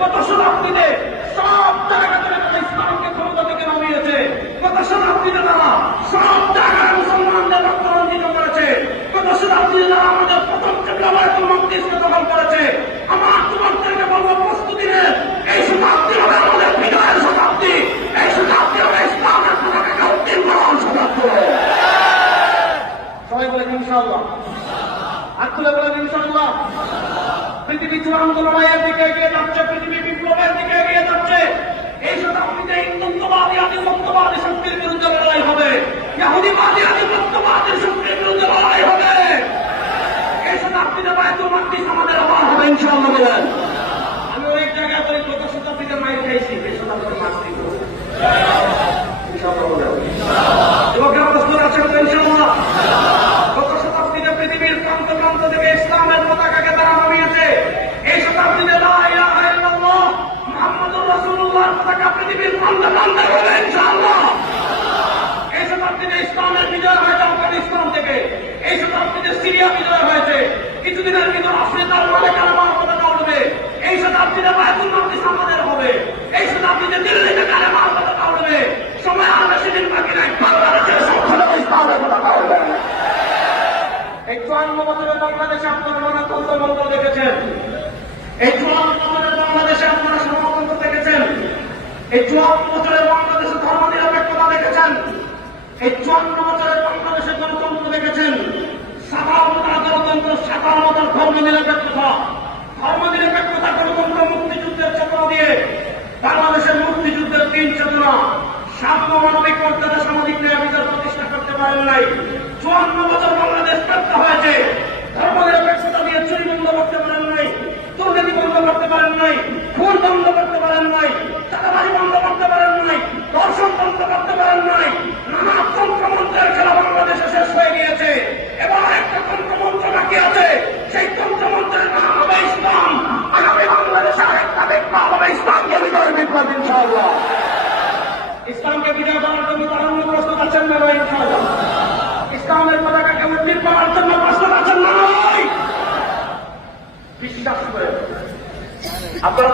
গত শতাব্দীতে সব জায়গাতে ইসলামকে ক্ষমতা থেকে নামিয়েছে। গত শতাব্দীতে তারা সব জায়গায় মুসলমানদের রক্ত রঞ্জিত করেছে। গত শতাব্দীতে তারা আমাদের প্রথম চক্রাবায়তুল মাকদিসকে দখল করেছে। আমার তোমাদেরকে বলবো, প্রস্তুতি নেন। এই শতাব্দী হবে আমাদের বিজয়ের শতাব্দী। এই শতাব্দী হবে ইসলামের পতাকাকে উত্তীর্ণ শতাব্দী। সবাই বলেন ইনশাআল্লাহ। আর তুলে বলেন ইনশাআল্লাহ। পৃথিবী চূড়ান্ত লড়াইয়ের দিকে এগিয়ে যাচ্ছে, পৃথিবী বিপ্লবের দিকে এগিয়ে যাচ্ছে। এই শতাব্দীতে হিন্দুত্ববাদী আধিপত্যবাদী শক্তির বিরুদ্ধে লড়াই হবে, ইহুদিবাদী আধিপত্যবাদী শক্তির বিরুদ্ধে লড়াই হবে। এই শতাব্দীতে বায়তুল মাকদিস আমাদের হওয়া হবে ইনশাআল্লাহ বলেন। আমি অনেক জায়গায় বলি গত শতাব্দীতে মাইর খাইছি, এই শতাব্দীতে মাকদিস ইনশাআল্লাহ বলেন। যুবকেরা প্রস্তুত আছেন তো ইনশাআল্লাহ? গত শতাব্দীতে পৃথিবীর প্রান্ত প্রান্ত থেকে ইসলামের পতাকাকে তারা নামিয়েছে। এই শতাব্দীতে লা ইলাহা ইল্লাল্লাহ মুহাম্মাদুর রাসূলুল্লাহর পতাকা পৃথিবীর প্রান্তে প্রান্তে হবে ইনশাআল্লাহ। এই শতাব্দীতে ইসলামের বিজয় হয়েছে আফগানিস্তান থেকে। এই শতাব্দীতে সিরিয়া বিজয় হয়েছে। কিছুদিনের ভিতর আফ্রিকার মালিকানামার পতাকা উঠবে। এই শতাব্দীতে বায়তুল মাকদিস আমাদের হবে। এই শতাব্দীতে দিল্লিতে কালেমার পতাকা উঠবে। সময় আর বেশি দিন বাকি নাই, বাংলাদেশের সংসদে ইসলামের পতাকা উঠবে। এই 54 বছরের বাংলাদেশে আপনারা গণতন্ত্র মন্ত্র দেখেছেন। এই 54 বছরের বাংলাদেশে আপনারা সমাজতন্ত্র দেখেছেন। এই 54 বছরের বাংলাদেশে ধর্ম নিরপেক্ষতা দেখেছেন। এই 54 বছরের বাংলাদেশে গণতন্ত্র দেখেছেন। সাধারণতার গণতন্ত্র, সাধারণতার ধর্ম নিরপেক্ষতা, ধর্ম নিরপেক্ষতা, গণতন্ত্র, মুক্তিযুদ্ধের চেতনা দিয়ে বাংলাদেশের মুক্তিযুদ্ধের 3 চেতনা, সাম্য, মানবিক মর্যাদা, সামাজিক ন্যায় বিচার প্রতিষ্ঠা করতে পারেন নাই। 54 বছর বাংলাদেশ ব্যর্থ হয়েছে। ধর্ম নিরপেক্ষতা দিয়ে চুরি বন্ধ করতে পারেন নাই, দুর্নীতি বন্ধ করতে পারেন নাই, খুন বন্ধ করতে পারেন নাই, চাঁদাবাজি বন্ধ করতে পারেন নাই, ধর্ষণ বন্ধ করতে পারেন নাই। নানা তন্ত্রমন্ত্রের খেলা বাংলাদেশে শেষ হয়ে গিয়েছে। এবার একটা তন্ত্রমন্ত্র বাকি আছে। সেই তন্ত্রমন্ত্রের নাম হবে ইসলাম। আগামী বাংলাদেশে আরেকটা বিপ্লব হবে, ইসলামকে বিজয় বিপ্লব ইনশাআল্লাহ। ইসলামকে বিজয় করার জন্য তারুণ্য প্রস্তুত আছেন না নয় ইনশাআল্লাহ? ইসলামের পতাকাকে উত্তীর্ণ করার জন্য প্রস্তুত আছেন না নয়? বিশ্বাস করে আপনারা